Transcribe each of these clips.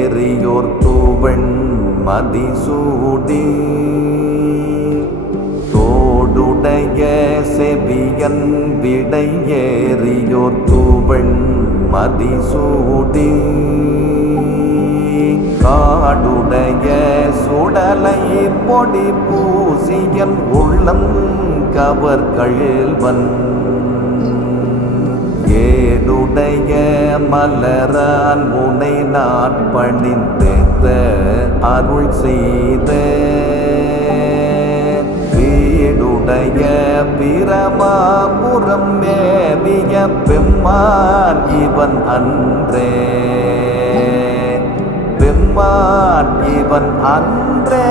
ஏறியோர் தூவெண் மதிசூடி தோடுடைய செவியன் விடை ஏறியோர் தூவெண் மதிசூடி காடுடைய சுடலை பொடி பூசியன் உள்ளம் கவர் கழில்வன் ஏடுடைய மலரான் உனை நாட்பணிந்தேத்த அருள் செய்த வீடுடைய பிரமாபுரம் மேவிய பெம்மான் இவன் அன்றே பெம்மான் இவன் அன்றே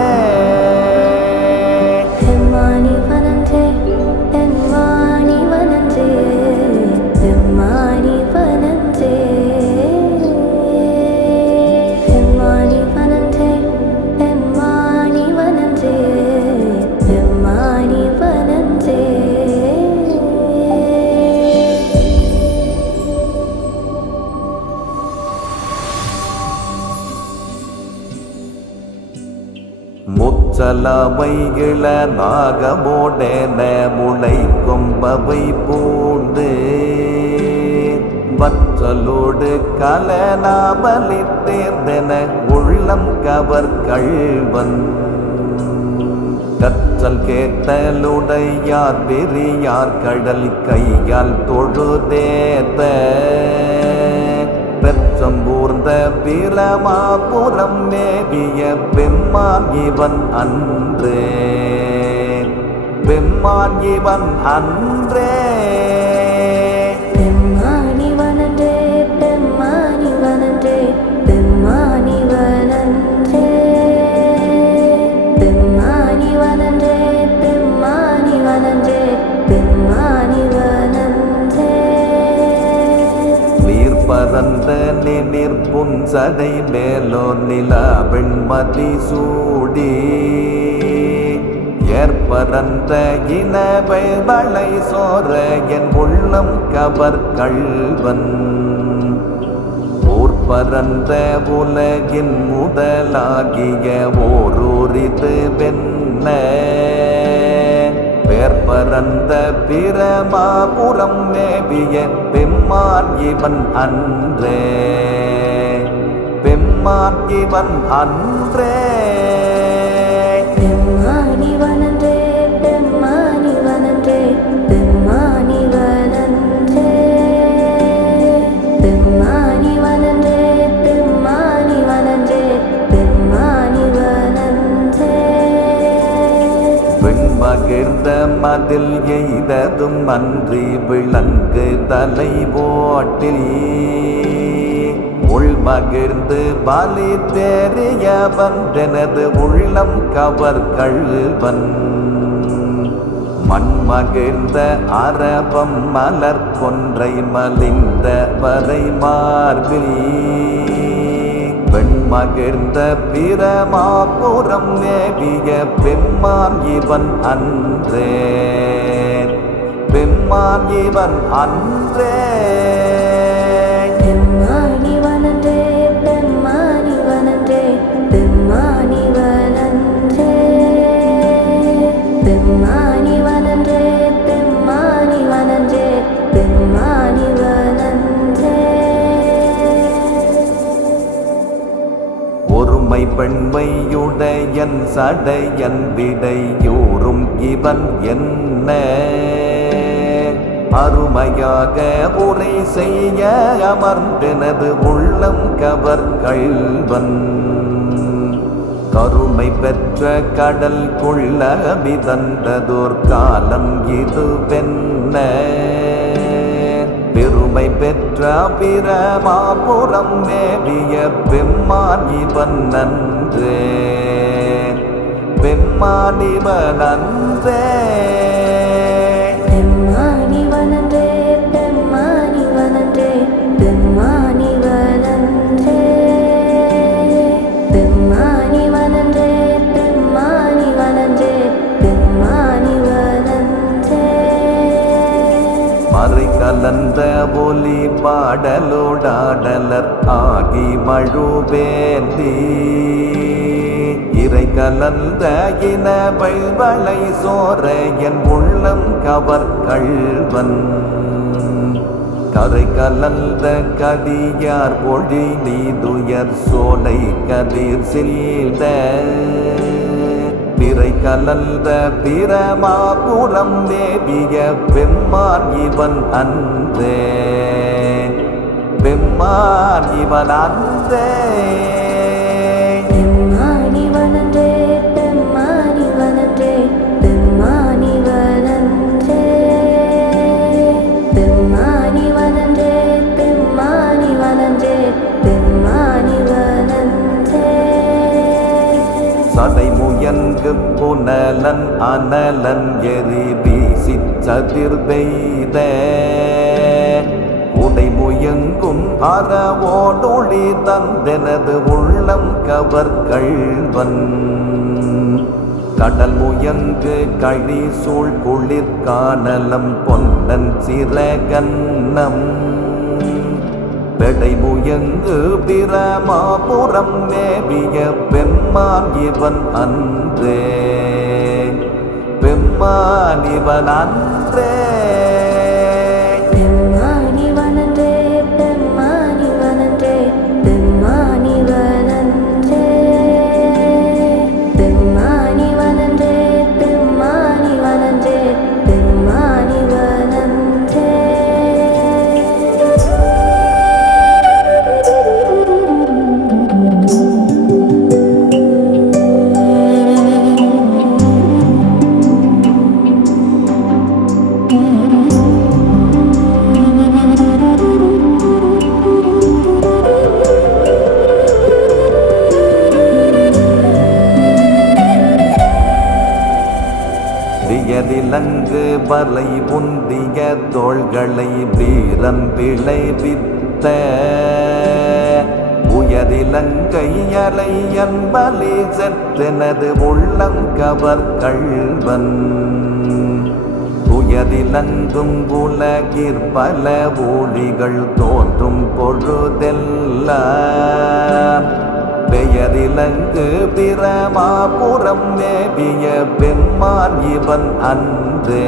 முச்சலவை இள நாகமோடென முளை கொம்பவை பூண்டு வற்றலோடு கலனாபலி தேர்ந்தென உள்ளம் கவர் கள்வன் கற்றல் கேட்டலுடையார் பெரியார் கடல் கையால் தொழுதேத்த பெற்றம்பூர்ந்த பிரமாபுரம் மேவிய பெம்மான் இவன் அன்றே பெம்மான் இவன் அன்றே பரந்த நினிர் புன்சடை மேலோர் நில வெண்மதி சூடி ஏற்பரந்த இனவை வளை சோர என் உள்ளம் கவர் கள்வன் ஊர்பரந்த உலகின் முதலாகிய ஓரூரிது வெண்ண பேர்பரந்த பிரமாபுரம் மேவிய பெம்மான் இவன் அன்றே பெம்மான் இவன் அன்றே மகிழ்ந்த மதில் எய்ததும் அன்றி விளங்கு தலை போட்டில் உள் மகிழ்ந்து பலி தேறிய வந்தனது உள்ளம் கவர் கள்வன் மண் மகிழ்ந்த அரபம் மலர் கொன்றை மலிந்த வரை மார்பில் பெண்மகிழ்ந்த பிரமாபுரம் மேவிய பெம்மான் இவன் அன்றே பெம்மான் இவன் அன்றே ஒருமை பெண்மையுடையன் சடையன் விடையூறும் இவன் என்ன அருமையாக உரை செய்ய அமர்ந்தனது உள்ளம் கவர் கள்வன் கருமை பெற்ற கடல் கொள்ள மிதந்ததோர் காலம் இது வென்ன பெருமை பெற்ற பிரமாபுரம் மேவிய பெம்மான் இவன் அன்றே பெம்மான் இவன் அன்றே கலந்த ஒலி பாடலோடாடலர் ஆகி மழுவேந்தி இறை கலந்த இன வளை சோர என் உள்ளம் கவர் கள்வன் கரை கலந்த கடியார் பொழி நீதுயர் சோலை கதிர் சில்த பிறை கலந்த பிரமாபுரம் மேவிய பெம்மான் இவன் அன்றே பெம்மான் இவன் அன்றே சடைமுயங்கு புனலன் அனலன் எரி வீசிச் சதிர் பெய்த உடைமுயங்கும் அறவோடொளி தந்தெனது உள்ளம் கவர் கள்வன் கடல் முயங்கு கழி சூழ் குளிர் காணலம் பொன்னன் சிறகன்னம் பெடை முயங்கு பிரமாபுரம் மேவிய பெம்மான் இவன் அன்றே பெம்மான் இவன் அன்றே வியதிலங்கு வலை உந்திய தோள்களை வீரன் விளைவித்த உயரிலங்கை அலை அன்பலி செத்தெனது உள்ளம் கவர் கள்வன் உயரிலங்கும் உலகிற் பல ஊழிகள் தோன்றும் பொழுதெல்லாம் பெயரிலங்கு பிரமாபுரம் மேவிய பெம்மான் இவன் அன்றே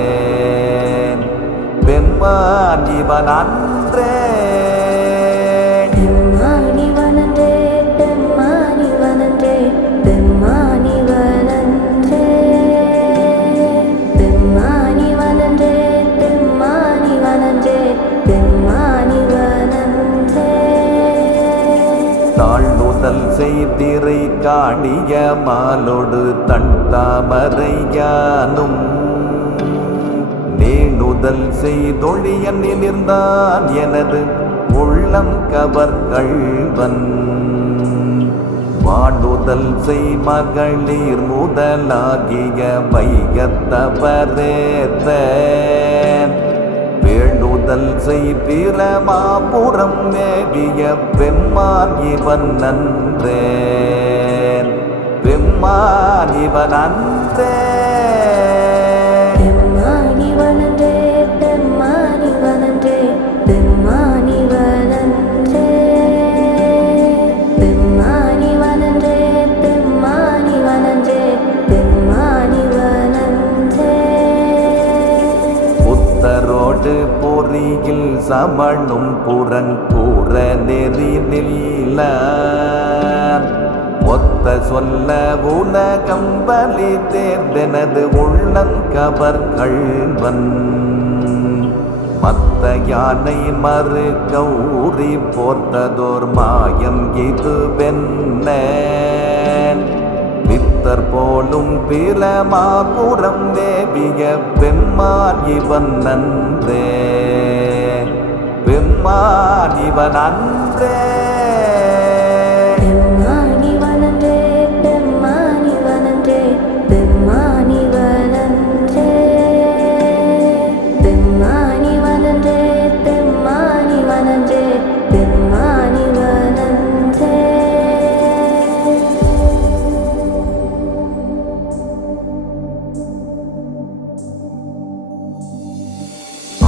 பெம்மான் இவன் அன்றே தாழ்நுதல் செய்திரை காணிய மாலோடு தன் தாமரையானும் நீணுதல் செய்தொழியன் நிமிர்ந்தான் எனது உள்ளம் கவர் கள்வன் வாணுதல் செய் மகளிர் முதலாகிய வையத்தவரேத்த வேணுதல் செய் பிரமாபுரம் மேவிய பெம்மான் இவன் நன்றே பெம்மான் இவன் அன்றே பொறியில் சமணும் புறங்கூற நெறி நில்ல ஒத்த சொல்ல உலகம் பலி தேர்ந்தெனது உள்ளம் கவர் கள்வன் மத்த யானை மறு கௌரி போர்த்ததோர் மாயம் இது வென்ன வித்தர் போலும் பிரமாபுரம் மேவிய பெம்மான் இவன் நன்றே பெம்மான் இவன் அன்றே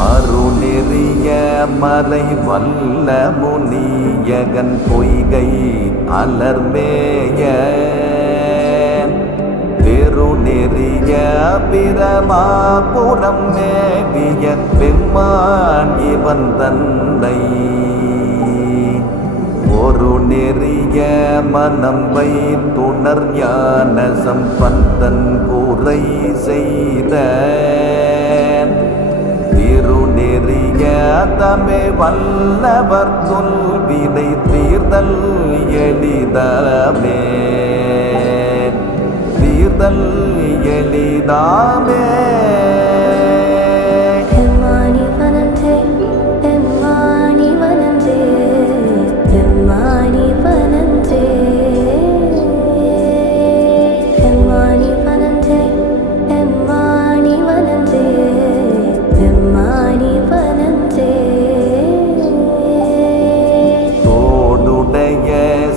அருநெறிய மறை வல்ல முனியகன் பொய்கை அலர்மேய பெருநெறிய பிரமாபுரம் மேவிய பெம்மான் இவன் தன்னை ஒரு நெறிய மனம் வைத்துணர் ஞான சம்பந்தன் கூரை செய்த திருநெறிய தமே வல்லவர் சொல்வினை தீர்தல் எளிதாமே தீர்தல் எளிதாமே.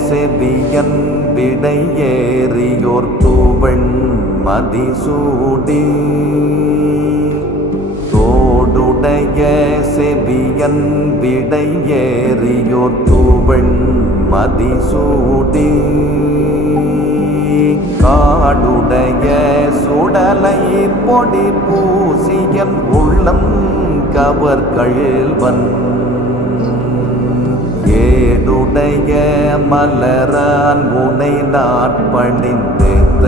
செவியன் விடை ஏறியோர் தூவெண் மதிசூடி தோடுடைய செவியன் விடை ஏறியோர் தூவெண் மதிசூடி காடுடைய சுடலை பொடி பூசியன் உள்ளம் கவர்கள்வன் ஏடுடைய மலரான் உனை நாட்பணிந்த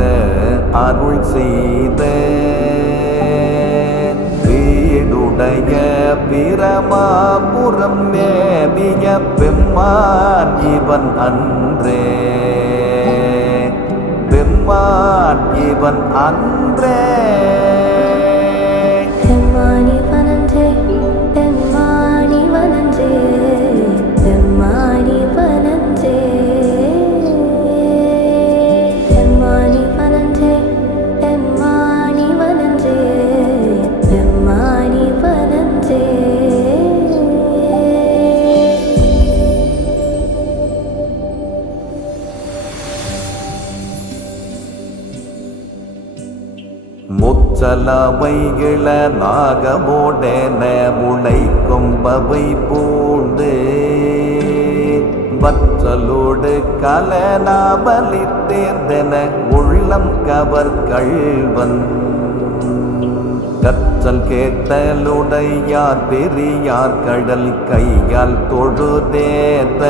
அருள் செய்த வீடுடைய பிரமாபுரம் மேவிய பெம்மான் இவன் அன்றே பெம்மான் இவன் அன்றே. முச்சலவை இள நாகமோடென முளை கொம்பவை பூண்டு வற்றலோடு கலனாபலி தேர்ந்தென உள்ளம் கவர் கள்வன் கற்றல் கேட்டலுடையார் பெரியார் கடல் கையால் தொழுதேத்த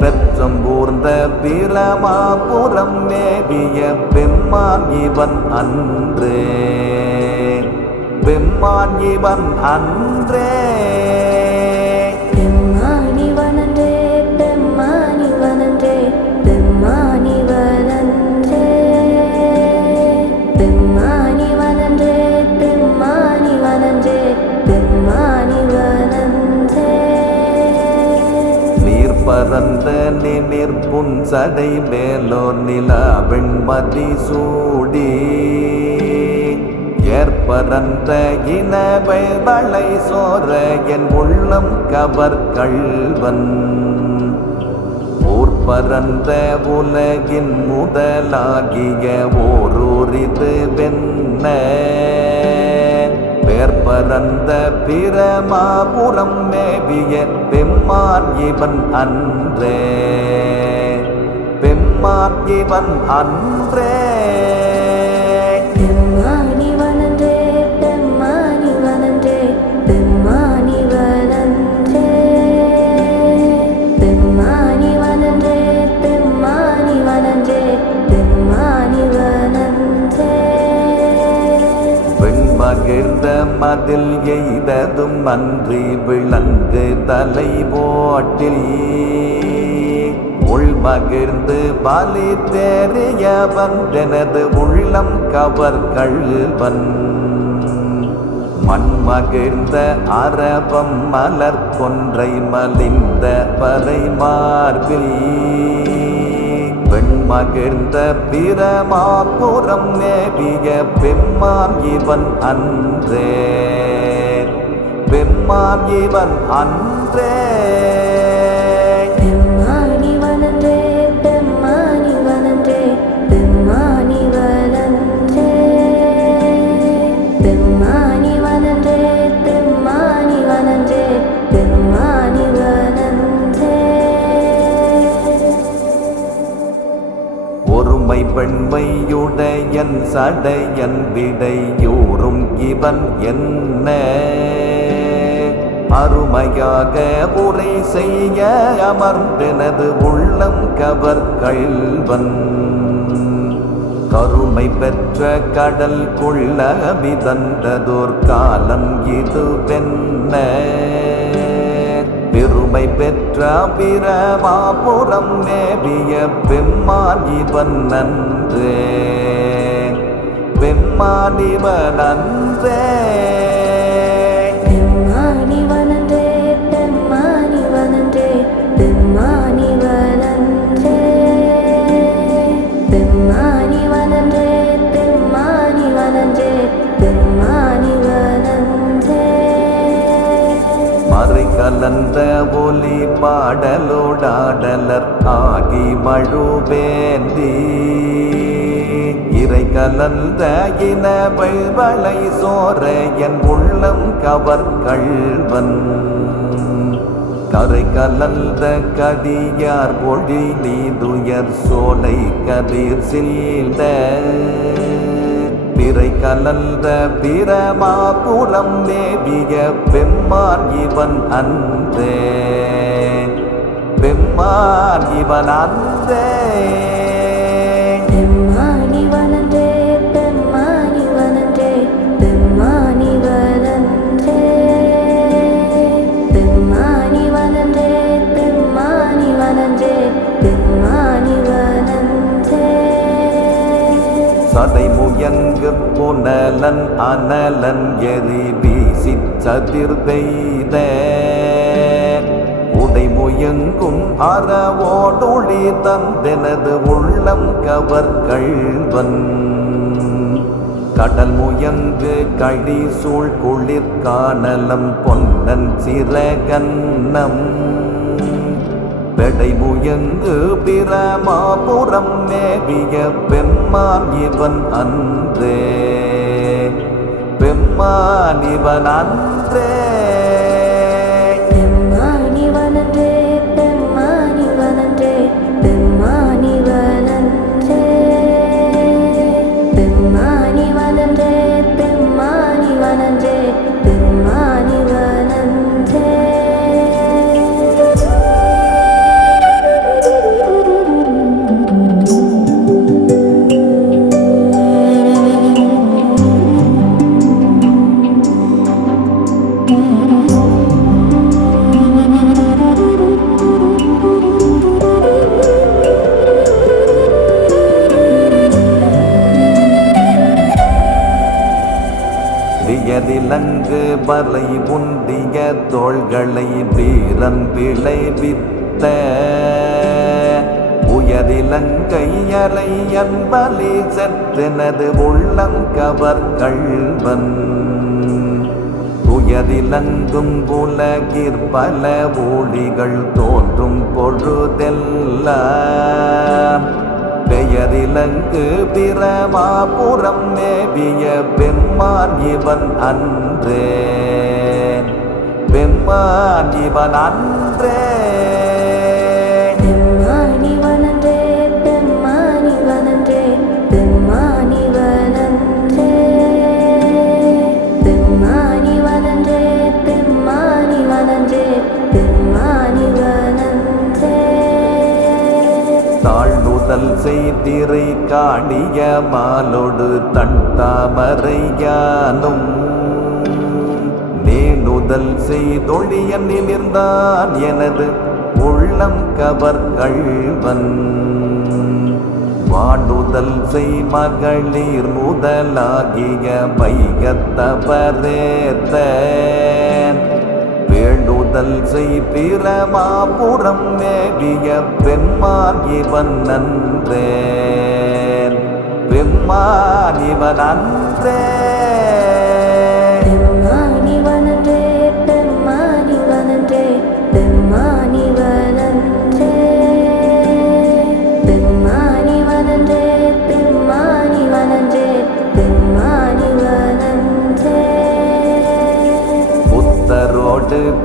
பெற்றம்பூர்ந்த பிரமாபுரம் மேவிய பெம்மான் இவன் அன்றே பெம்மான் இவன் அன்றே. பரந்த நிமிர் புன்சடை மேலோர் நிலா வெண்மதி சூடி ஏற்பரந்த இனவை வளை சோர என் உள்ளம் கவர் கள்வன் ஊர்பரந்த உலகின் முதலாகிய ஓரூரிது வெண்ண பேர்பரந்த பிரமாபுரம் மேவிய பெம்மான் இவன் அன்றே பெம்மான் இவன் அன்றே. மகிழ்ந்த மதில் எய்ததும் அன்றி விளங்கு தலை போட்டில் உள் மகிழ்ந்து பலி தேறிய வந்தனது உள்ளம் கவர் கள்வன் மண் மகிழ்ந்த அரபம் மலர் கொன்றை மலிந்த பறை மார்பில் பெண்மகிழ்ந்த பிரமாபுரம் மேவிய பெம்மான் இவன் அன்றே பெம்மான் இவன் அன்றே. பெம்மானி வனன்றே ஒருமை பெண்மையுடையன் சடையன் விடையூறும் இவன் என்ன அருமையாக உரை செய்ய அமர்ந்தெனது உள்ளம் கவர் கள்வன் கருமை பெற்ற கடல் கொள்ள மிதந்ததோர் காலம் இது வென்ன பெருமை பெற்ற பிரமாபுரம் மேவிய பெம்மான் இவன் நன்றே பெம்மான் இவன் நன்றே கலந்த ஒலி பாடலோடாடலர் ஆகி மழுவேந்தி இறை கலந்த இன வெள்வளை சோர என் உள்ளம் கவர் கள்வன் கரை கலந்த கடியார் பொழி நீதுயர் சோலை கதிர் சில்த பிறை கலந்த பிரமாபுரம் மேவிய பெம்மான் இவன் அன்றே பெம்மான் இவன் அன்றே சதை முயங்கு புனலன் அனலன் எரி வீசி சதிர்தெய்த உடை முயங்கும் அறவோடொளி தந்தெனது உள்ளம் கவர் கள்வன் கடல் முயங்கு கழி சூழ் குளிர் காணலம் பொன்னன் சிறகன்னம் பெடை முயங்கு பிரமாபுரம் மேவிய பெம்மான் இவன் அன்றே பெம்மான் இவன் அன்றே வியதிலங்கு வலை உண்டிய தோள்களை வீரன் விளைவித்த உயரிலங்கை அலை அன்பலி சற்றெனது உள்ளம் கவர் கள்வன் உயரிலங்கும் உலகிற் பல ஒளிகள் தோன்றும் பொழுதெல்லாம் பெயரிலங்கு பிரமாபுரம் மேவிய பெம்மான் இவன் அன்றே பெம்மான் இவன் அன்றே தாழ்நுதல் செய்திரை காணிய மாலோடு தன் தாமரையானும் நேனுதல் செய்தொழிய நிமிர்ந்தான் எனது உள்ளம் கவர் கள்வன் வானுதல் செய் மகளிர் முதலாகிய வைகத்தவரேத்த வேண்டுதல் செய் பிரமாபுரம் மேவிய பெம்மான் இவன் நன்றே பெம்மான் இவன் அன்றே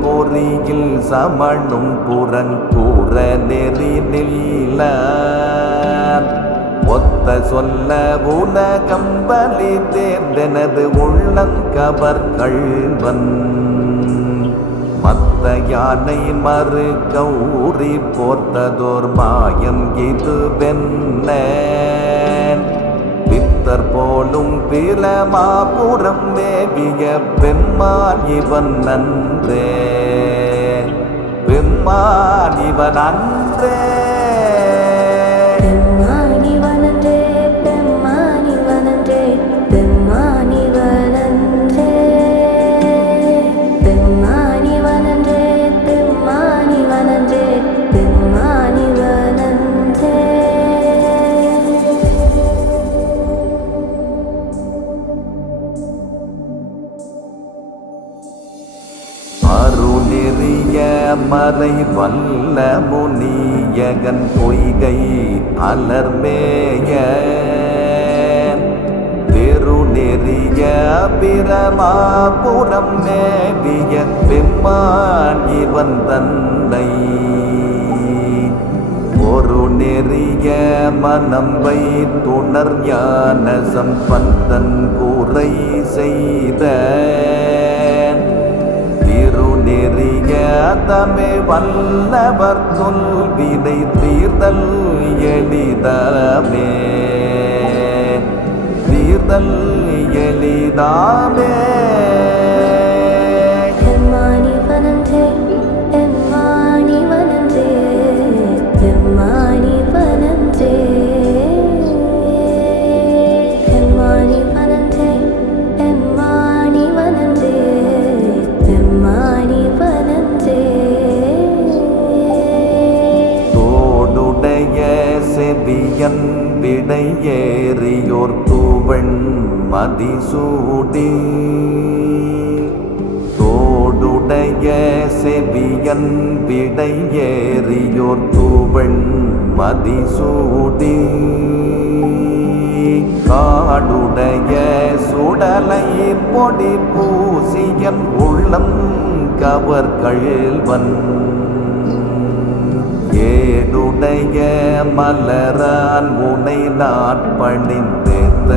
பொறியில் சமணும் புறங்கூற நெறி நில்ல ஒத்த சொல்ல உலகம் பலி தேர்ந்தெனது உள்ளங்கவர் கள்வன் மத்த யானை மறு கௌரி போர்த்ததோர் மாயம் இது வென்ன பித்தர் போலும் பிரமாபுரம் மேவிய பெம்மான் இவன் நன்றே பெம்மான் இவன் அன்றே அருளெறிய மறை வல்ல முனியகன் பொய்கை அலர்மேய பெருநெறிய பிரமாபுரம் மேவிய பெம்மான் இவன் தன்னை ஒரு நெறிய மனம் வைத்துணர் ஞான சம்பந்தன் கூரை செய்த திருநெறிய தமே வல்லவர் தொல்வினை தீர்தல் எளிதாமே தீர்தல் எளிதாமே செவியன் விடை ஏறியோர் தூவெண் மதிசூடி தோடுடைய செவியன் விடை ஏறியோர் தூவெண் மதிசூடி காடுடைய சுடலை பொடி பூசியன் உள்ளம் கவர் கள்வன் ஏடுடைய மலரான் உனை நாட்பணிந்தேத்த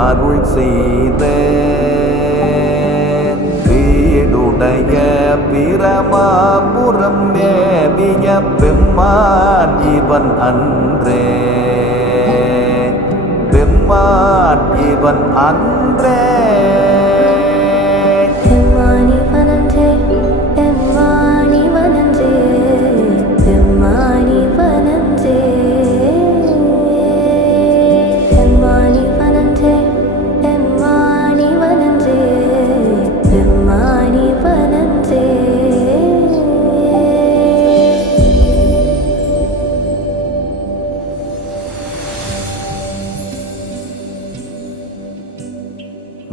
அருள் செய்த வீடுடைய பிரமாபுரம் மேவிய பெம்மான் இவன் அன்றே பெம்மான் இவன் அன்றே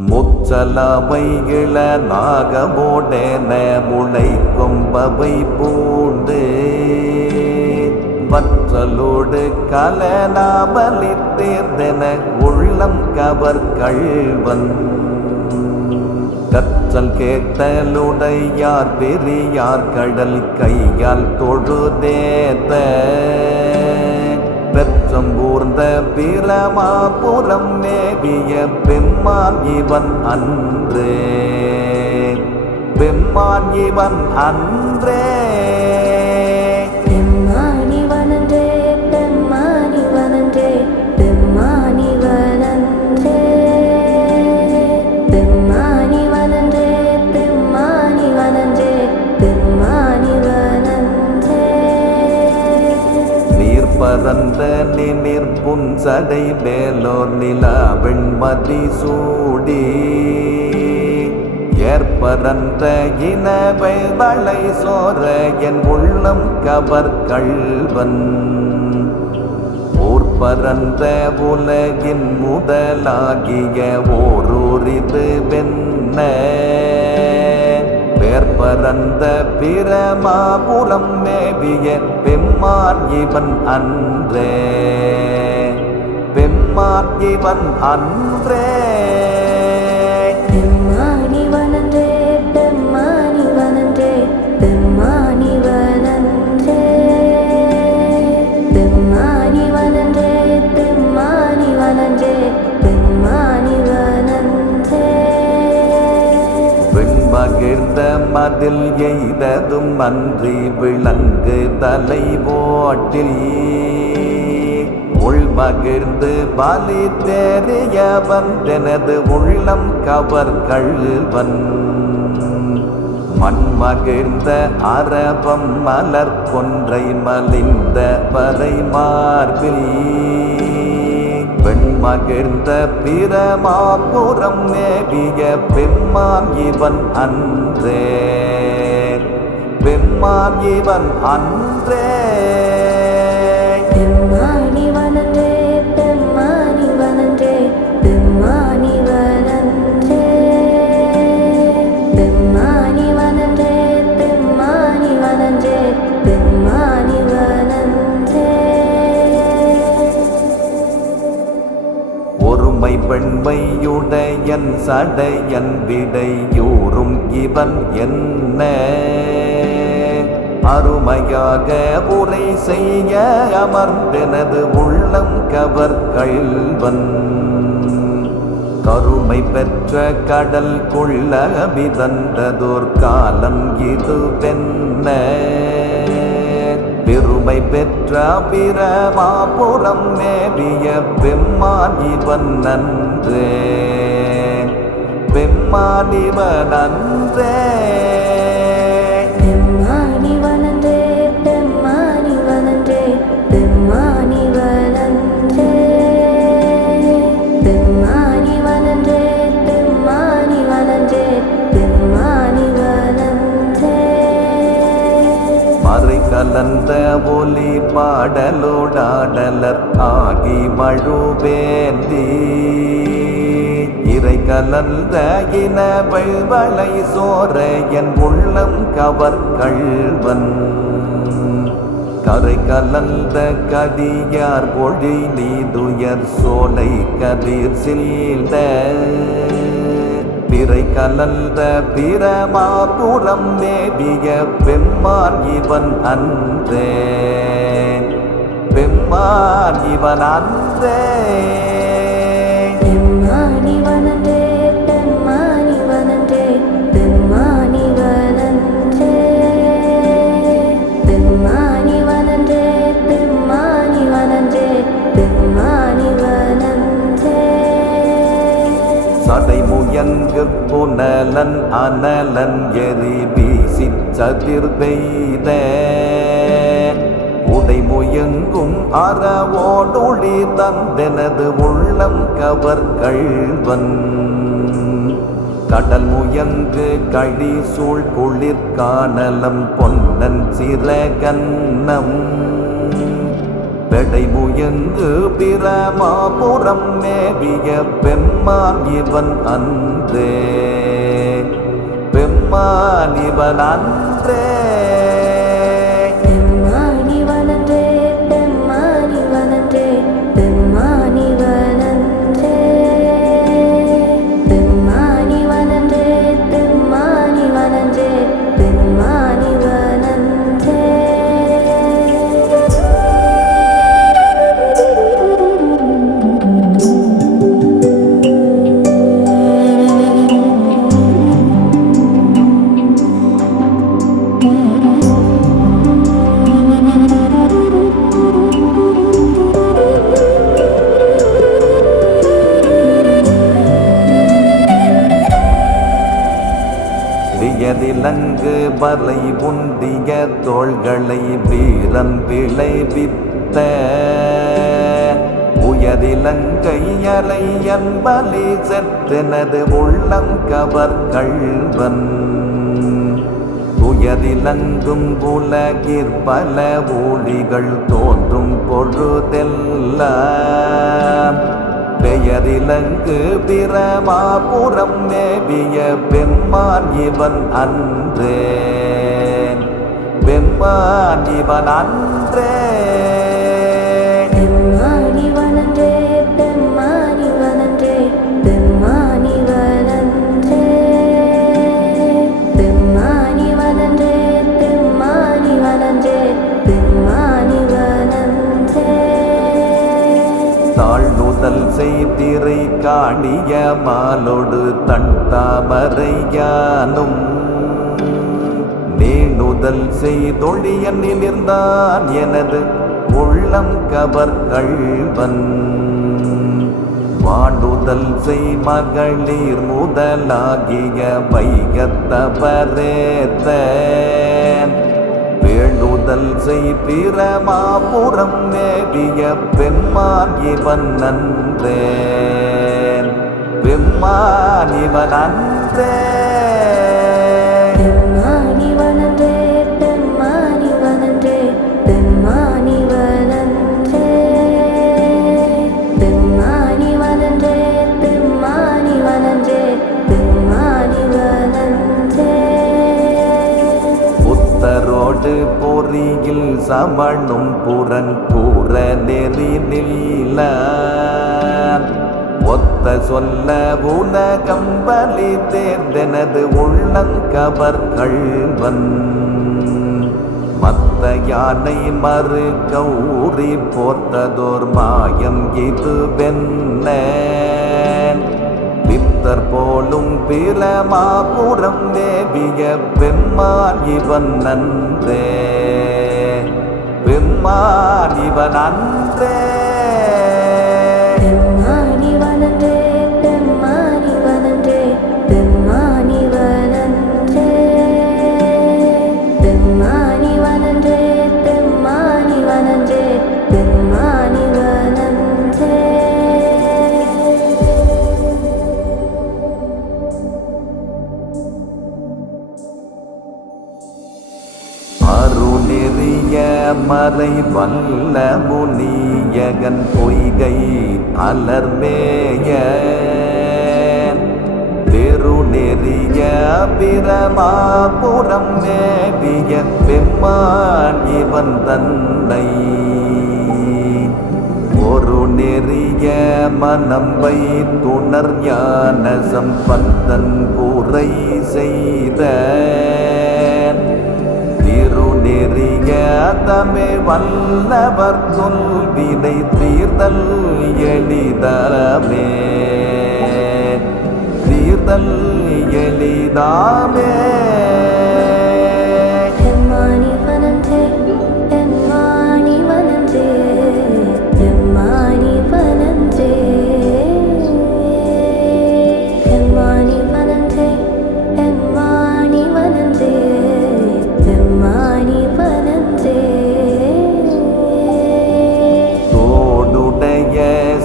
முச்சலவை இள நாகமோடென முளை கொம்பவை பூண்டு வற்றலோடு கலனாபலி தேர்ந்தென உள்ளம் கவர் கள்வன் கற்றல் கேட்டலுடையார் பெரியார் கடல் கையால் தொழுதேத்த பெற்றம்பூர்ந்த பிரமாபுரம் மேவிய பெம்மான் இவன் அன்றே பெம்மான் இவன் அன்றே பரந்த நிமிர் புன்சடை மேலோர் நிலா வெண்மதி சூடி ஏற்பரந்த இனவை வளை சோர என் உள்ளம் கவர் கள்வன் ஊர்பரந்த உலகின் முதலாகிய ஓரூரிது வென்ன பேர்பரந்த பிரமாபுரம் மேவிய பெம்மான் இவன் அன்றே பெம்மான் இவன் அன்றே பெம்மானி வனன்றே மதில் எய்ததும் அன்றி விளங்கு தலை போட்டில் உள்மகிழ்ந்து பலி தேறியவன் எனது உள்ளம் கவர் கள்வன் மண்மகிழ்ந்த அரபம் மலர் கொன்றை மலிந்த வரை மார்பில் பெண்மகிழ்ந்த பிரமாபுரம் மேவிய பெம்மான் இவன் அன்றே பெம்மான் இவன் அன்றே ஒருமை பெண்மையுடையன் சடையன் விடையூறும் இவன் என்ன அருமையாக உரை செய்ய அமர்ந்தெனது உள்ளம் கவர் கள்வன் கருமை பெற்ற கடல் கொள்ள மிதந்ததோர் காலம் இதுவென்ன பெருமை பெற்ற பிரமாபுரம் மேவிய பெம்மான் இவன் நன்றே பெம்மான் இவன் நன்றே கலந்த ஒலி பாடலோடாடலர் ஆகி மழுவேந்தி இறை கலந்த இன வெள்வளை சோர என் உள்ளம் கவர் கள்வன் கரை கலந்த கதியார் பொழி நீதுயர் சோலை கதிர் சில்த பிறை கலந்த பிரமாபுரம் மேவிய பெம்மான் இவன் அன்றே பெம்மான் இவன் அன்றே சடைமுயங்கு புனலன் அனலன் எரி வீசி சதிர் பெய்த உடைமுயங்கும் அறவோடொளி தந்தெனது உள்ளம் கவர் கள்வன் கடல் முயங்கு கழி சூழ் குளிர் காணலம் பொன்னன் சிறகன்னம் பெடை முயங்கு பிரமாபுரம் மேவிய பெம்மான் இவன் அன்றே பெம்மான் இவன் அன்றே வியதிலங்கு வலை உண்டிய தோள்களை வீரன் விளைவித்த உயதிலங்கை அலை அன்பலி செற்றெனது உள்ளம் கவர் கள்வன் உயதிலங்கும் உலகிற் பல ஊழிகள் தோன்றும் பொழுதெல்லாம் பெயரிலங்கு பிரமாபுரம் மேவிய பெம்மான் இவன் அன்றே பெம்மான் இவன் அன்றே தாழ்நுதல் செய்திரை காணிய மாலோடு தன் தாமரையானும் வேண்டுதல் செய்தொழியன் நிமிர்ந்தான் எனது உள்ளம் கவர் கள்வன் வாண்டுதல் செய் மகளிர் முதலாகிய வைகத்தவரேத்த வேண்டுதல் செய் பிரமாபுரம் மேவிய பெம்மான் இவன் நன்றே பெம்மான் இவன் அன்றே பொறியில் சமணும் புறன் கூற நெறி நில்ல ஒத்த சொல்ல உலகம்பலி தேர்ந்தெனது உள்ளங்கவர் கள்வன் மத்த யானை மறு கௌரி போர்த்ததோர் மாயம் இது வென்ன பித்தர் போலும் பிரமாபுரம் மேவிய பெம்மான் இவன் நன்றே பெம்மான் இவன் அன்றே மறை வல்ல முனியகன் பொய்கை அலர்மேய தெருநெறிய பிரமாபுரம் மேவிய பெம்மான் இவன் தன்னை ஒரு நெறிய மனம் வைத்துணர் ஞான சம்பந்தன் கூரை செய்த திருநெறிய தமே வல்லவர் சொல்வினை தீர்தல் எளிதாமே தீர்தல் எளிதாமே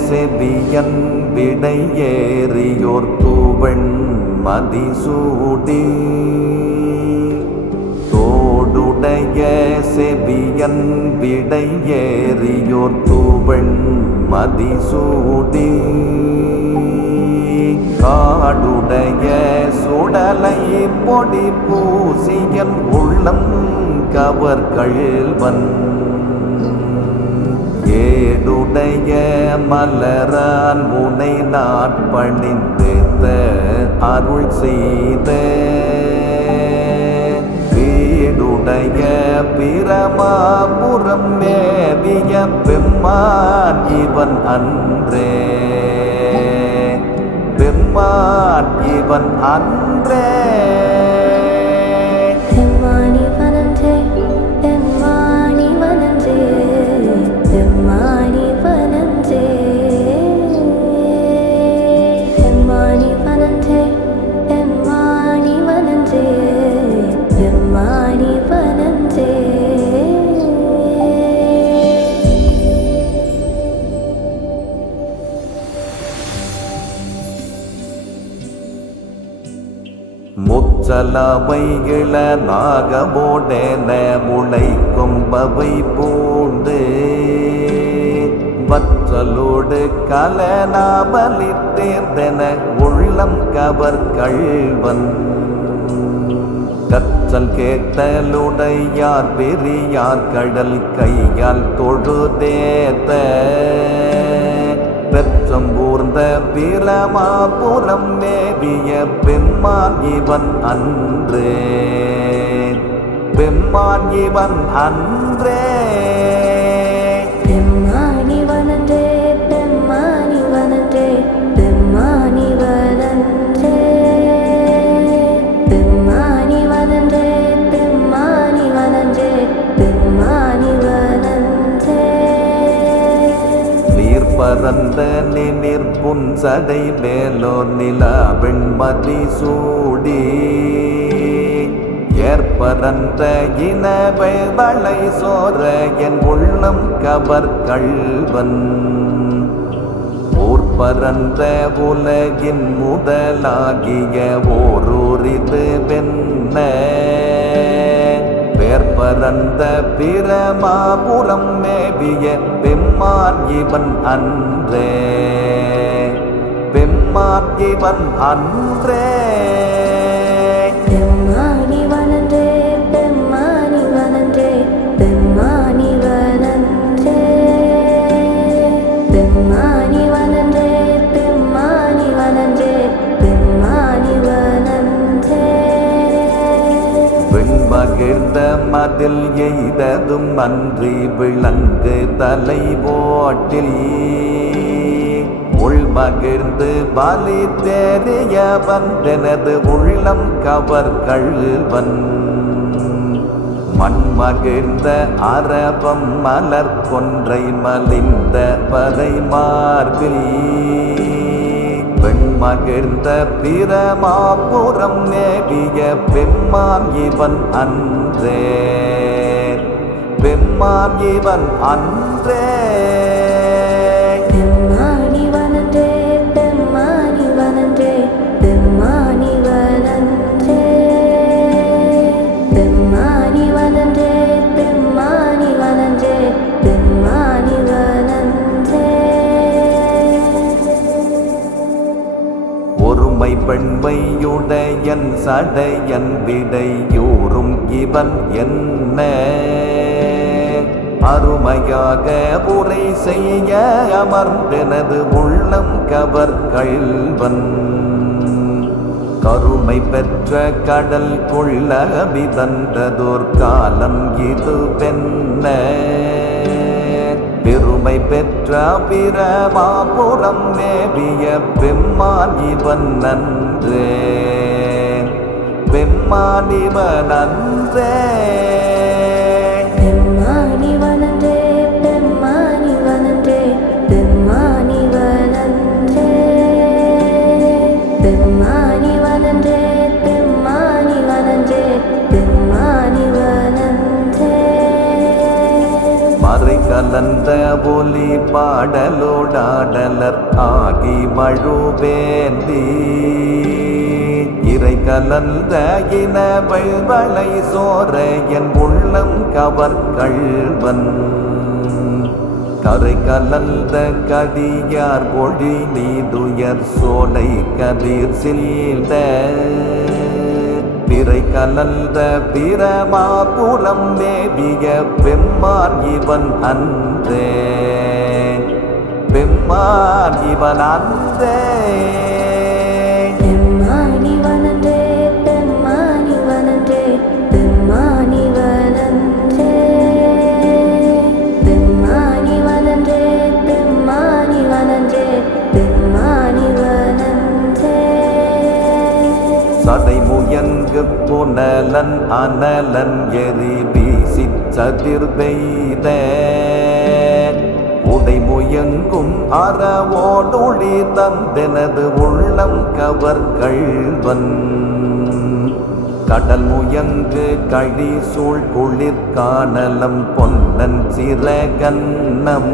செவியன் விடை ஏறியோர் தூவெண் மதிசூடி தோடுடைய செவியன் விடை ஏறியோர் தூவெண் மதிசூடி காடுடைய சுடலை பொடி பூசியன் உள்ளம் கவர் கள்வன் ஏடுடைய மலரான் உனை நாட்பணிந்தேத்த அருள் செய்த வீடுடைய பிரமாபுரம் மேவிய பெம்மான் இவன் அன்றே பெம்மான் இவன் அன்றே முச்சலவை இள நாகமோடென முளை கொம்பவை பூண்டு வற்றலோடு கலனாபலி தேர்ந்தென உள்ளம் கவர் கள்வன் கற்றல் கேட்டலுடையார் பெரியார் கடல் கையால் தொழுதேத்த பெற்றம்பூர்ந்த பிரமாபுரம் மேவிய பெம்மான் இவன் அன்றே பெம்மான் இவன் அன்றே பெம்மானி பரந்த நிமிர் புன்சடை மேலோர் நில வெண்மதி சூடி ஏற்பரந்த இனவை வளை சோர என் உள்ளம் கவர் கள்வன் ஊர்பரந்த உலகின் முதலாகிய ஓரூரிது வென்ன பேர்பரந்த பிரமாபுரம் மேவிய பெம்மான் இவன் அன்றே பெம்மான் இவன் அன்றே மகிழ்ந்த மதில் எய்ததும் அன்றி விளங்கு தலை போட்டில் உள் மகிழ்ந்து பலி தேறிய வந்தனது உள்ளம் கவர் கள்வன் மண் மகிழ்ந்த அரபம் மலர் கொன்றை மலிந்த பறை மார்பில் பெண் மகிழ்ந்த பிரமாபுரம் மேவிய பெம்மான் இவன் அன்றே பெம்மான் இவன் அன்றே ஒருமை பெண்மையுடையன் சடையன் விடையூறும் இவன் என்ன அருமையாக உரை செய்ய அமர்ந்தெனது உள்ளம் கவர் கள்வன் கருமை பெற்ற கடல் கொள்ள விதந்ததோர் காலம் இது வென்ன பெருமை பெற்ற பிரமாபுரம் மேவிய பெம்மான் இவன் நன்றே பெம்மான் இவன் நன்றே கலந்த ஒலி பாடலோடாடலர் ஆகி மழுவேந்தி இறை கலந்த இனவை வளை சோர என் உள்ளம் கவர் கள்வன் கரை கலந்த கடியார் பொழி நீதுயர் சோலை கதிர் சில்த பிறை கலந்த பிரமாபுரம் மேவிய பெம்மான் இவன் அன்றே பெம்மான் இவன் அன்றே சடை முயங்கு புனலன் அனலன் எரி வீசி சதிர் பெய்த உடை முயங்கும் அறவோடொளி தந்தெனது உள்ளம் கவர் கள்வன் கடல் முயங்கு கழி சூழ் குளிர் காணலம் பொன்னன் சிறகன்னம்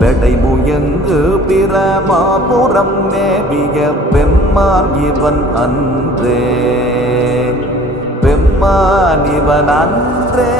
பெடை முயங்கு பிரமாபுரம் மேவிய பெம்மான் இவன் அன்றே பெம்மான் இவன் அன்றே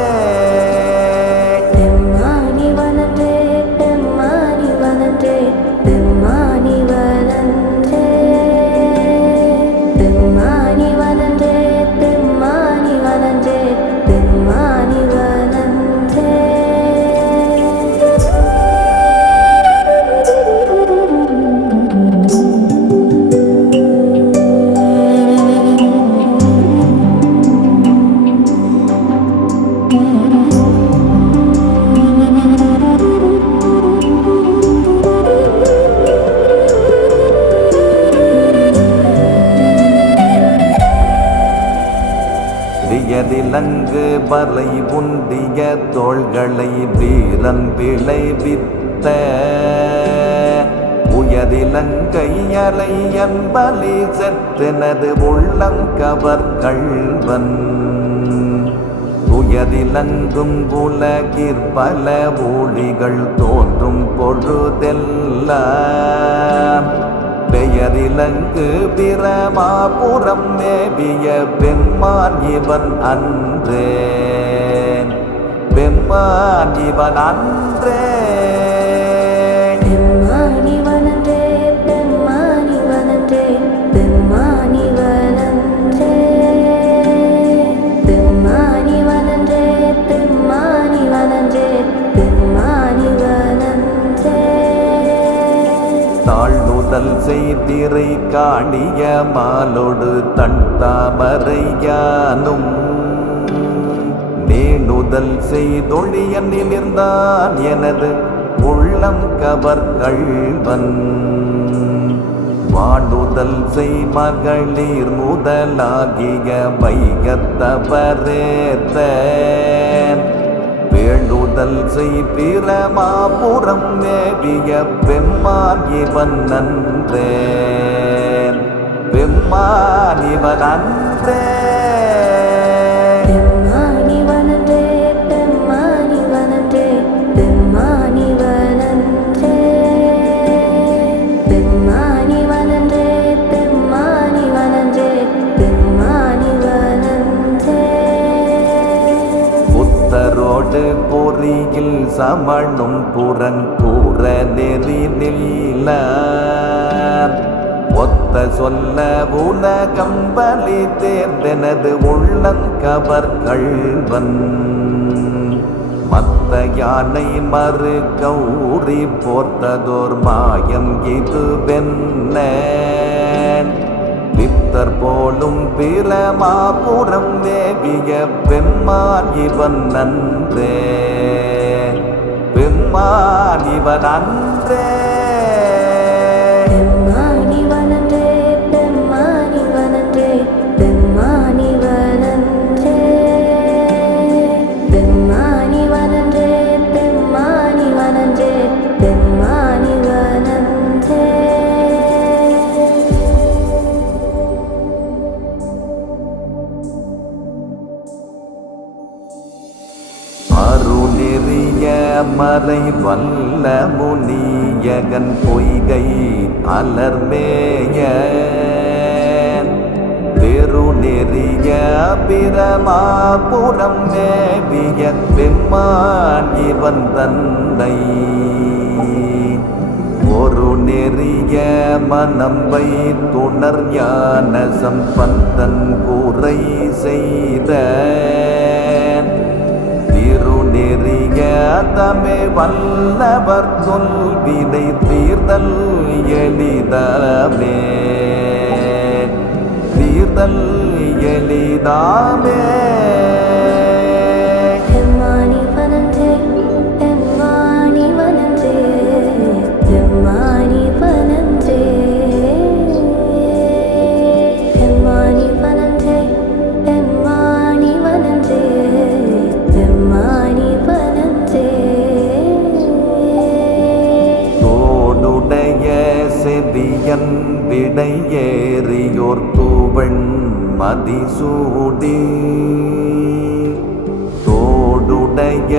வியதிலங்கு பறை உண்டிய தோள்களை வீரன் விளைவித்த ஏத்த உயரிலங்கை அலை என்பலி செத்தெனது உள்ளங்கவர் கள்வன் உயரிலங்கும் உலகிற் பல ஒளிகள் தோன்றும் பொழுதெல்லாம் பெயரிலங்கு பிரமாபுரம் மேவிய பெம்மான் இவன் அன்றே பெம்மான் இவன் அன்றே தாழ்நுதல் செய்திரை காணிய மாலோடு தன் தாமரையானும் நேணுதல் செய்தொழியன் நிமிர்ந்தான் எனது உள்ளம் கவர் கள்வன் வாண்டுதல் செய் மகளிர் முதலாகிய வைகத்தவரேத்த வேண்டுதல் செய் பிரமாபுரம் மேவிய பெம்மான் இவன் நன்றே பெம்மான் இவன் அன்றே பொறியில் சமணும் புறங்கூற நெறிநில்ல ஒத்த சொல்ல உலகம் பலி தேர்ந்தெனது உள்ளங்கவர் கள்வன் மத்த யானை மறு கௌரி போர்த்ததோர் மாயம் இது வென்ன வித்தர் போலும் பிரமாபுரம் மேவிய பெம்மான் இவன் நன்றே பெம்மான் இவன் அன்றே அருளெறிய மறை வல்ல முனியகன் பொய்கை அலர்மேய பெருநெறிய பிரமாபுரம் மேவிய பெம்மான் இவன் தன்னை ஒரு நெறிய மனம் வைத்துணர் ஞான சம்பந்தன் கூரை செய்த திருநெறிய தமிழ் வல்லவர் சொல்வினை தீர்தல் எளிதாமே தீர்தல் எளிதாமே செவியன் விடை ஏறியோர் தூவெண் மதிசூடி தோடுடைய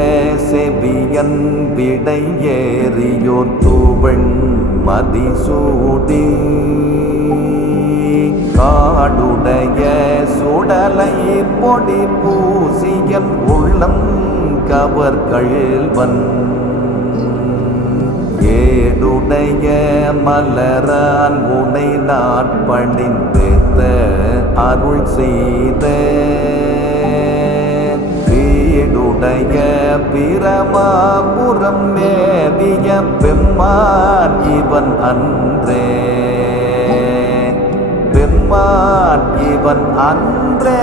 செவியன் விடை ஏறியோர் தூவெண் மதிசூடி காடுடைய சுடலை பொடி பூசியன் உள்ளம் கவர் கள்வன் ஏடுடைய மலரான் உனை நாட்பணிந்தேத்த அருள் செய்த வீடுடைய பிரமாபுரம் மேவிய பெம்மான் இவன் அன்றே பெம்மான் இவன் அன்றே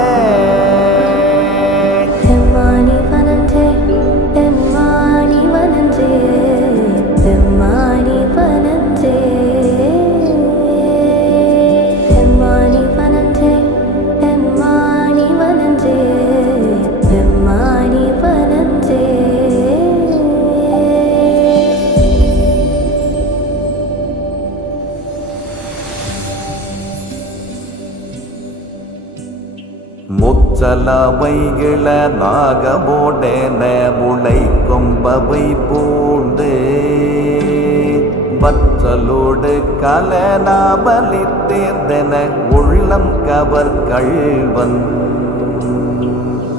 கூச்சலவை இள நாகமோடென முளை கொம்பவை பூண்டு வற்றலோடு கலனாபலி தேர்ந்தென உள்ளம் கவர் கள்வன்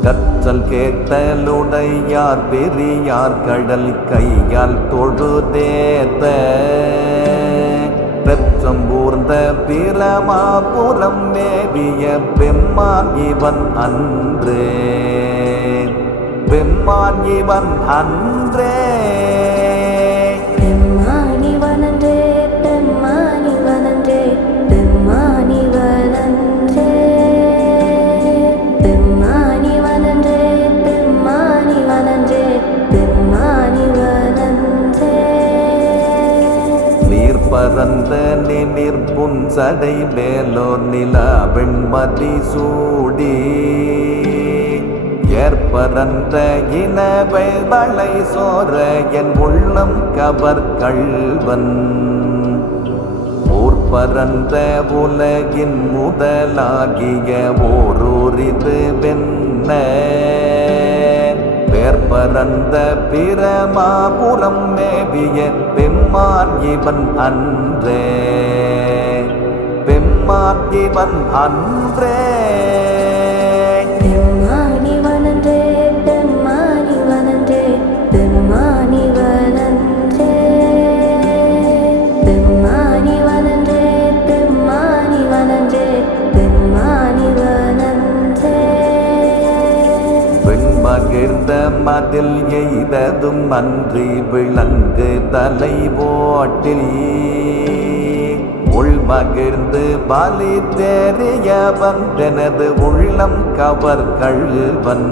கற்றல் கேட்டலுடையார் பெரியார் கடல் கையால் தொழுதேத்த பெற்றம் ஊர்ந்த பிரமாபுரம் மேவிய பெம்மான் இவன் அன்றே பெம்மான் இவன் அன்றே பரந்த நிமிர் புன்சடை மேலோர் நிலா வெண்மதி சூடி ஏற்பரந்த இனவை வளை சோர என் உள்ளம் கவர் கள்வன் ஊர் பரந்த உலகின் முதலாகிய ஓரூரிது வெண்ண பேர்பரந்த பிரமாபுரம் மேவிய பெம்மான் இவன் அன்றே பெம்மான் இவன் அன்றே பகிர்ந்த மதில் எய்ததும் அன்றி விளங்கு தலை ஓட்டில் உள்மகிழ்ந்து பலி தெரிய வந்தனது உள்ளம் கவர் கள்வன்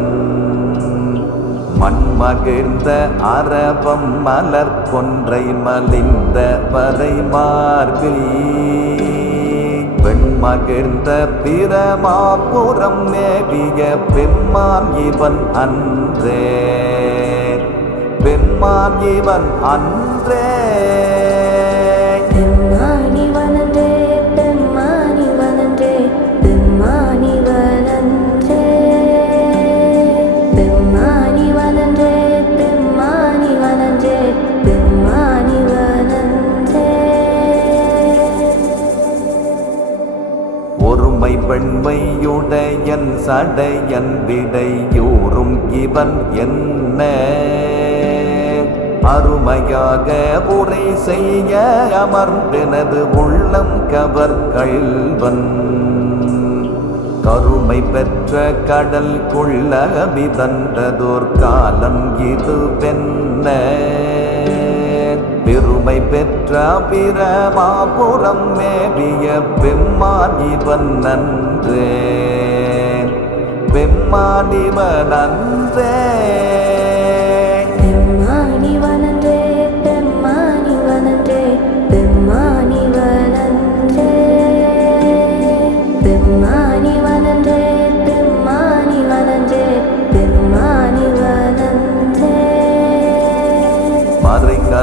மண்மகிழ்ந்த அரபம் மலர் கொன்றை மலிந்த வரை மார்பில் பெண்மகிழ்ந்த பிரமாபுரம் மேவிய பெம்மான் இவன் அன்றே பெம்மான் இவன் அன்றே ஒருமை பெண்மையுடையன் சடையன் விடையூறும் இவன் என்ன அருமையாக உரை செய்ய அமர்ந்தனது உள்ளம் கவர் கள்வன் கருமை பெற்ற கடல் கொள்ள விதன்றதோர் காலம் இது வென்ன பெருமை பெற்ற பிரமாபுரம் மேவிய பெம்மான் இவன் நன்றே பெம்மான் இவன் நன்றே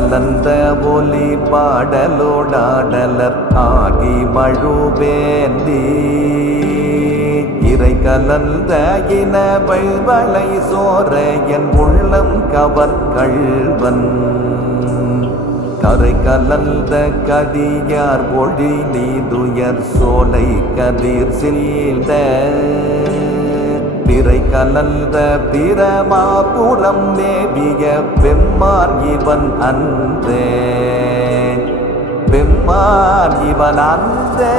கலந்த ஒலி பாடலோடாடலர் ஆகி மழுவேந்தி இறை கலந்த இனவை வளை சோர என் உள்ளம் கவர் கள்வன் கரை கலந்த கடியார் ஒளி நீதுயர் சோலை கதிர் சில்த பிறை கலந்த பிரமாபுரம் மேவிய பெம்மான் இவன் அன்றே பெம்மான் இவன் அன்றே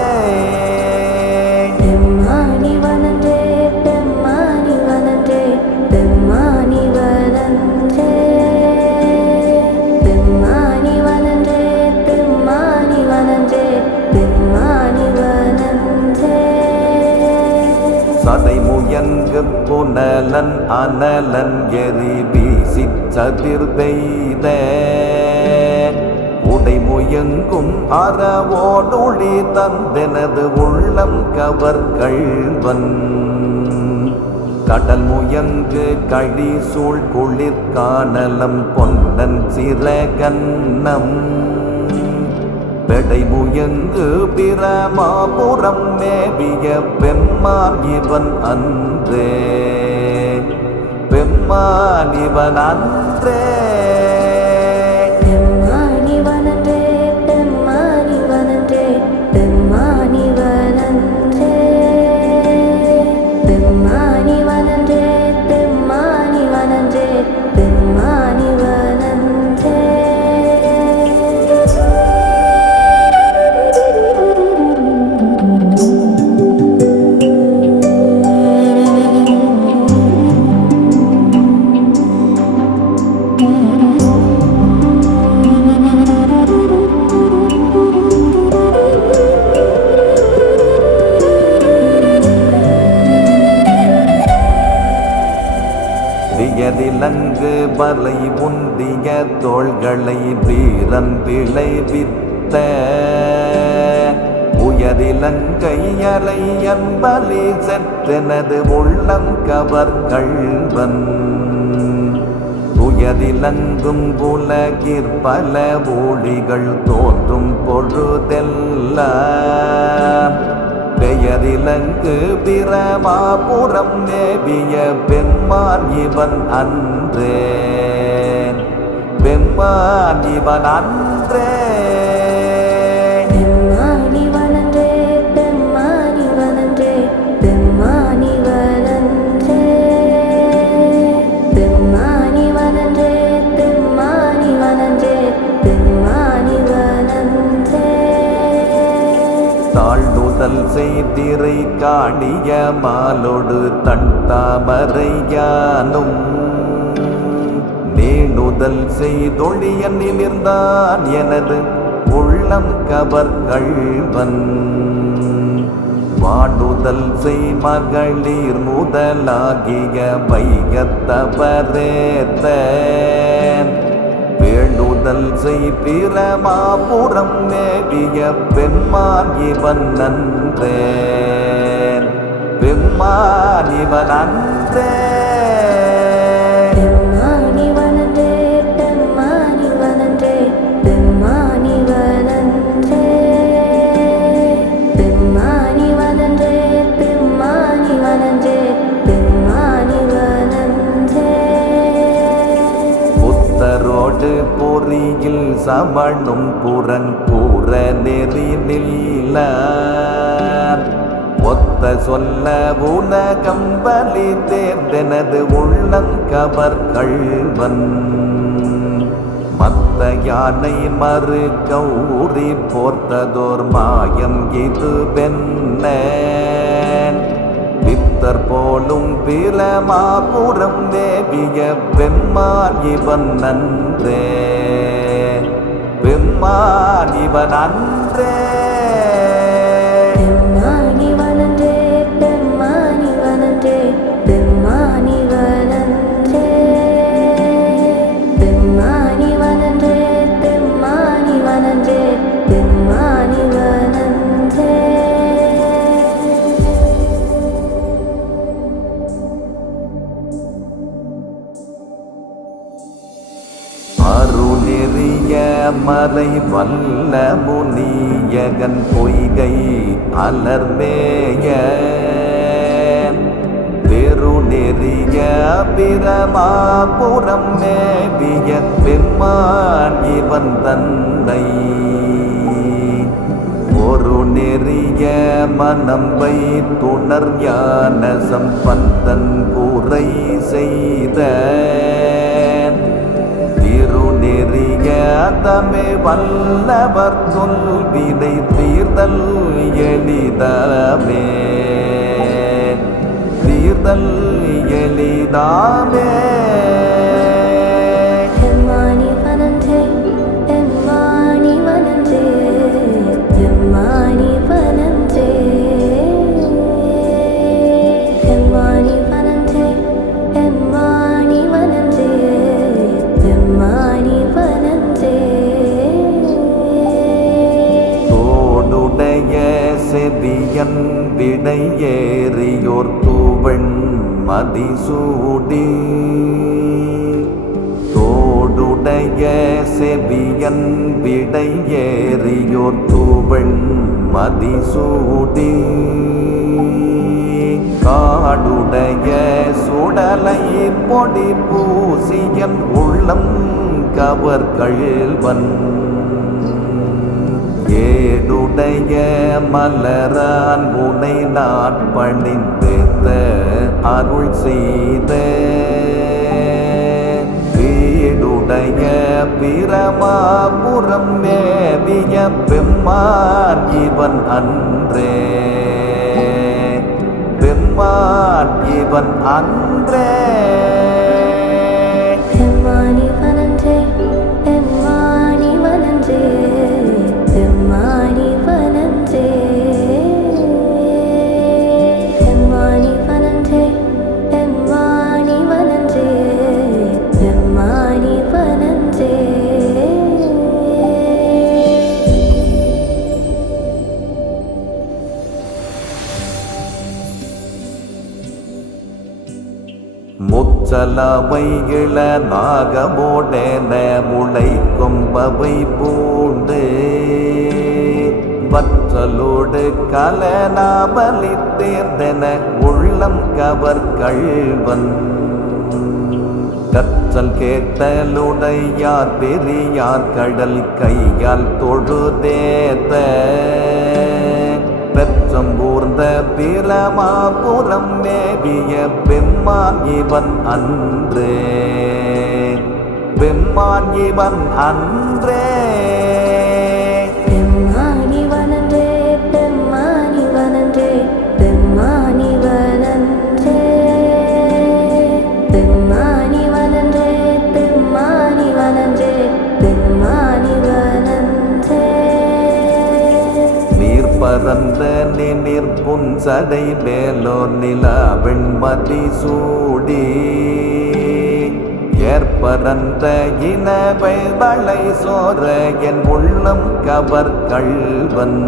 சதை முயங்கு புனலன் அனலன் எரி வீசிச் சதிர் பெய்த உடை முயங்கும் அறவோடொளி தந்தெனது உள்ளம் கவர் கள்வன் கடல் முயங்கு கழி சூழ் குளிர் காணலம் பொன்னன் சிறகன்னம் பெடைமுயங்கு பிரமாபுரம் மேவிய பெம்மான் இவன் அன்றே, பெம்மான் இவன் அன்றே. வியதிலங்கு வலை உந்திய தோள்களை வீரன் விளைவித்த உயரிலங்கை அலை அன்பலி செற்றெனது உள்ளம் கவர்கள்வன். உயரிலங்கும் உலகிற் பல ஊழிகள் தோன்றும் பொழுதெல்லாம் பெயரிலங்கு பிரமாபுரம் மேவிய பெம்மான் இவன் அன்றே, பெம்மான் இவன் அன்றே. தாழ்நுதல் செய்திரை காணிய மாலோடு தன் தாமரையானும் நீணுதல் செய்தொழிய நிமிர்ந்தான் எனது உள்ளம் கவர்கள்வன். வாடுதல் செய் மகளிர் முதலாகிய வையத்தவரேத்த வேண்டுதல் செய் பிரமாபுரம் மேவிய பெம்மான் இவன் அன்றே, பெம்மான் இவன் அன்றே. பொறியில் சமணும் புறங்கூற நெறி நில்ல ஒத்த சொல்ல உலகம் பலி தேர்ந்தெனது உள்ளம் கவர்கள்வன். மத்த யானை மறு கௌரி போர்த்ததோர் மாயம் இது வென்ன பித்தர் போலும் பிரமாபுரம் மேவிய பெம்மான் இவன் அன்றே, பெம்மான் இவன் அன்றே. அருளெறிய மலை வல்ல முனியகன் பொய்கை அலர்மேய பெருநெறிய பிரமாபுரம் மேவிய பெம்மான் இவன் தன்னை ஒரு நெறிய மனம் வைத்துணர் ஞான சம்பந்தன் கூரை செய்த திருநெறிய தமே வல்லவர் தொல்வினை தீர்தல் எளிதாமே, தீர்தல் எளிதாமே. செவியன் விடை ஏறியோர் தூவெண் மதிசூடி தோடுடைய செவியன் விடை ஏறியோர் மதிசூடி காடுடைய சுடலை பொடி பூசியன் உள்ளம் கவர்கள்வன் ஏடுடைய மலரான் உனை நாட்பணிந்தேத்த அருள் செய்த வீடுடைய பிரமாபுரம் மேவிய பெம்மான் இவன் அன்றே பெம்மான் இவன் அன்றே முச்சலவை இள நாகமோடென முளை கொம்பவை பூண்டு வற்றலோடு கலனாபலி தேர்ந்தென உள்ளம் கவர்கள்வன் கற்றல் கேட்டலுடையார் பெரியார் கடல் கையால் தொழுதேத்த பெற்றம்பூர்ந்த பிரமாபுரம் மேவிய பெம்மான் இவன் அன்றே பெம்மான் இவன் அன்றே பரந்த நிமிர் புன்சடை மேலோர் நில வெண்மதி சூடி ஏற்பரந்த இனவை வளை சோர என் உள்ளம் கவர்கள்வன்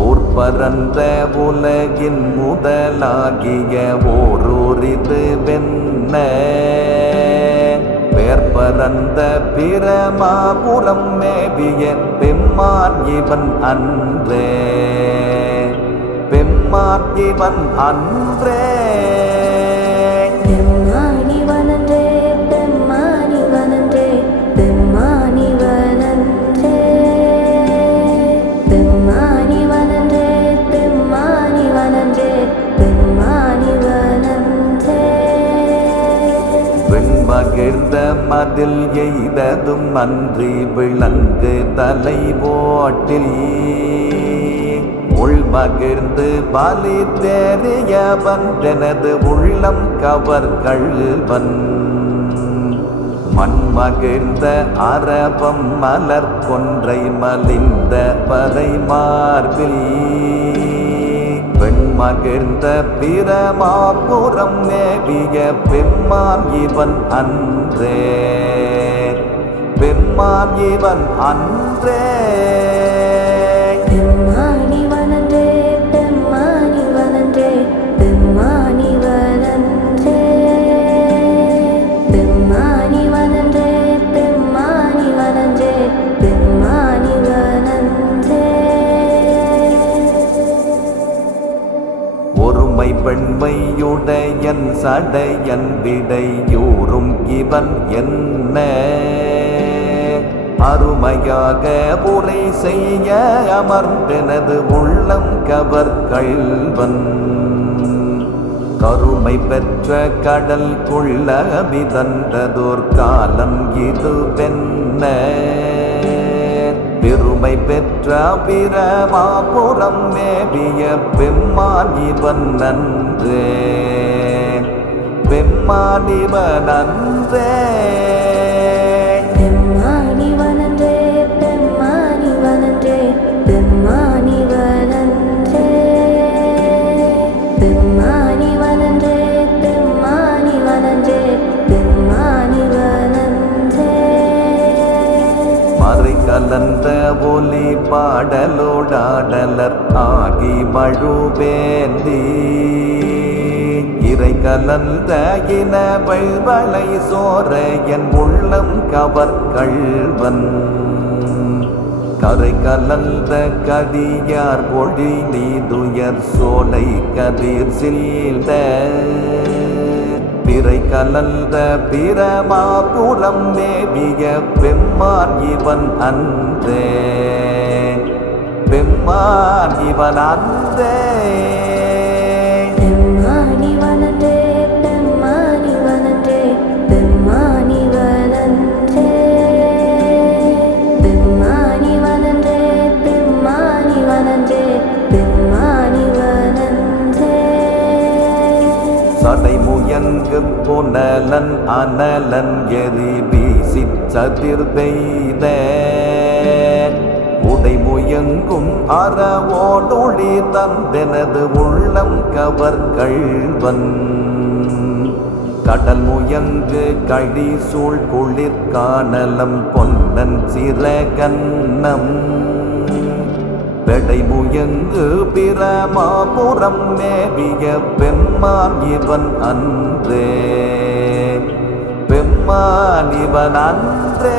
ஊர்பரந்த உலகின் முதலாகிய ஓரூரிது வெண்ண பேர்பரந்த பிரமாபுரம் மேவிய பெம்மான் இவன் அன்றே பெம்மான் இவன் அன்றே மகிழ்ந்த மதில் எய்ததும் அன்றி விளங்கு தலை போட்டில் உள் மகிழ்ந்து பலி தேறியவன் எனது உள்ளம் கவர்கள்வன் மண் மகிழ்ந்த அரபம் மலர் கொன்றை மலிந்த பறை மார்பில் பெண் மகிழ்ந்த பிரமாபுரம் மேவிய பெம்மான் இவன் அன்றே பெம்மான் இவன் அன்றே பெண்மையுடையன் சடையன் விடையூறும் இவன் என்ன அருமையாக உரை செய்ய அமர்ந்தெனது உள்ளம் கவர்கள்வன் கருமை பெற்ற கடல் கொள்ள மிதந்ததோர் காலம் இதுவென்ன பெருமை பெற்ற பிரமாபுரம் மேவிய பெம்மான் இவன் நன்றே பெம்மான் இவன் நன்றே கலந்த ஒலி பாடலோடாடலர் ஆகி மழுவேந்தி இறை கலந்த இனவை வளை சோர என் உள்ளம் கவர்கள்வன் கரை கலந்த கடியார் பொழி நீதுயர் சோலை கதிர் சில்த பிறை கலந்த பிரமாபுரம் மேவிய பெம்மான் இவன் அன்றே பெம்மான் இவன் அன்றே சடை முயங்கு புனலன் அனலன் எரி வீசிச் சதிர் பெய்த உடை முயங்கும் அறவோடொழி தந்தெனது உள்ளம் கவர் கள்வன் கடல் முயங்கு கழி சூழ் குளிர் காணலம் பொன்னன் சிறகன்னம் பெடை முயங்கு பிரமாபுரம் மேவிய பெம்மான் இவன் அன்றே பெம்மான் இவன் அன்றே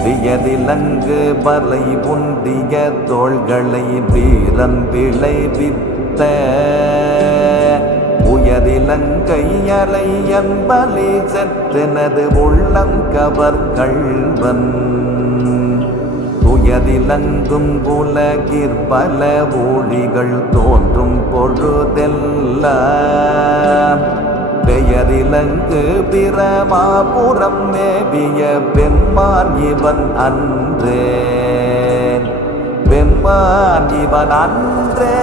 வியதிலங்கு பலை உண்டிய தோள்களை வீரன் விளைவித்த உயதிலங்கை அலை என்பலை செற்றெனது உள்ளம் கவர் கள்வன் துயதிலங்கும் உலகிற் பல ஊழிகள் தோன்றும் பொழுதெல்லாம் பெயரிலங்கு பிரமாபுரம் மேவிய பெம்மான் இவன் அன்றே பெம்மான் இவன் அன்றே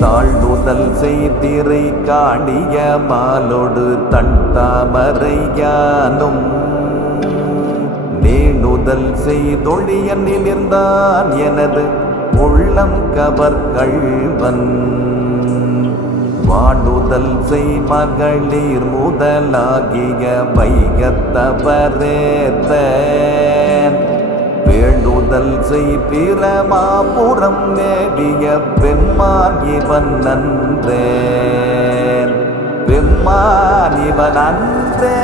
தாழ்வுதல் செய்திரை காணிய மாலோடு தன் தாமரையானும் நீணுதல் செய்தொழிய நிமிர்ந்தான் எனது உள்ளம் கவர் கள்வன் வாடுதல் செய் மகளிர் முதலாகிய வைகத்தவரேத்த வேண்டுதல் செய் பிரமாபுரம் மேவிய பெம்மான் இவன் அன்றே பெம்மான் இவன் அன்றே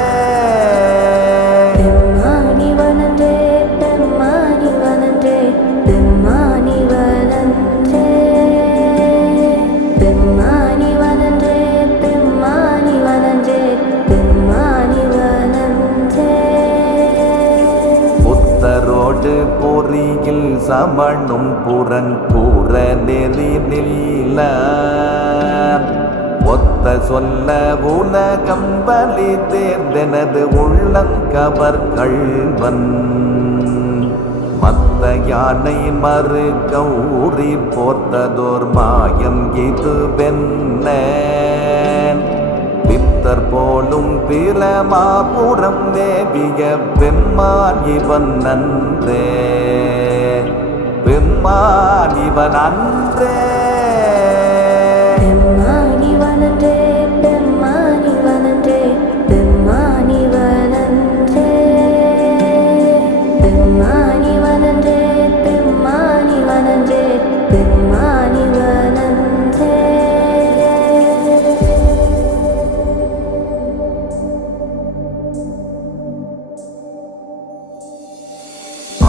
பொறியில் சமணும் புறங்கூற நெறி நில்ல ஒத்த சொல்ல உலகம் பலி தேர்ந்தெனது உள்ளம் கவர் கள்வன் மத்த யானை மறு கௌரி போர்த்ததோர் மாயம் இது வென்ன பித்தர் போலும் பிரமாபுரம் மேவிய பெம்மான் இவன் அன்றே பெம்மான் இவன் அன்றே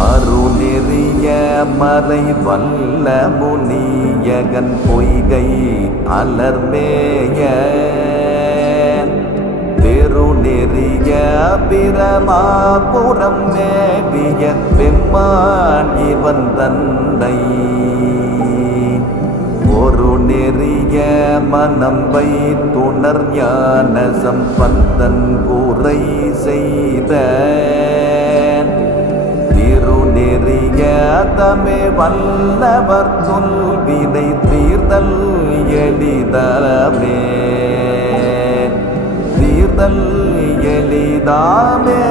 அருநெறிய மறை வல்ல முனியகன் பொய்கை அலர்மேய பெருநெறிய பிரமாபுரம் மேவிய பெம்மான் இவன் தந்தை ஒரு நெறிய மனம் வைத்துணர் ஞான சம்பந்தன் கூரை செய்த திருநெறிய தமே வல்லவர் சொல்வினை தீர்தல் எளிதாமே தீர்தல் எளிதாமே.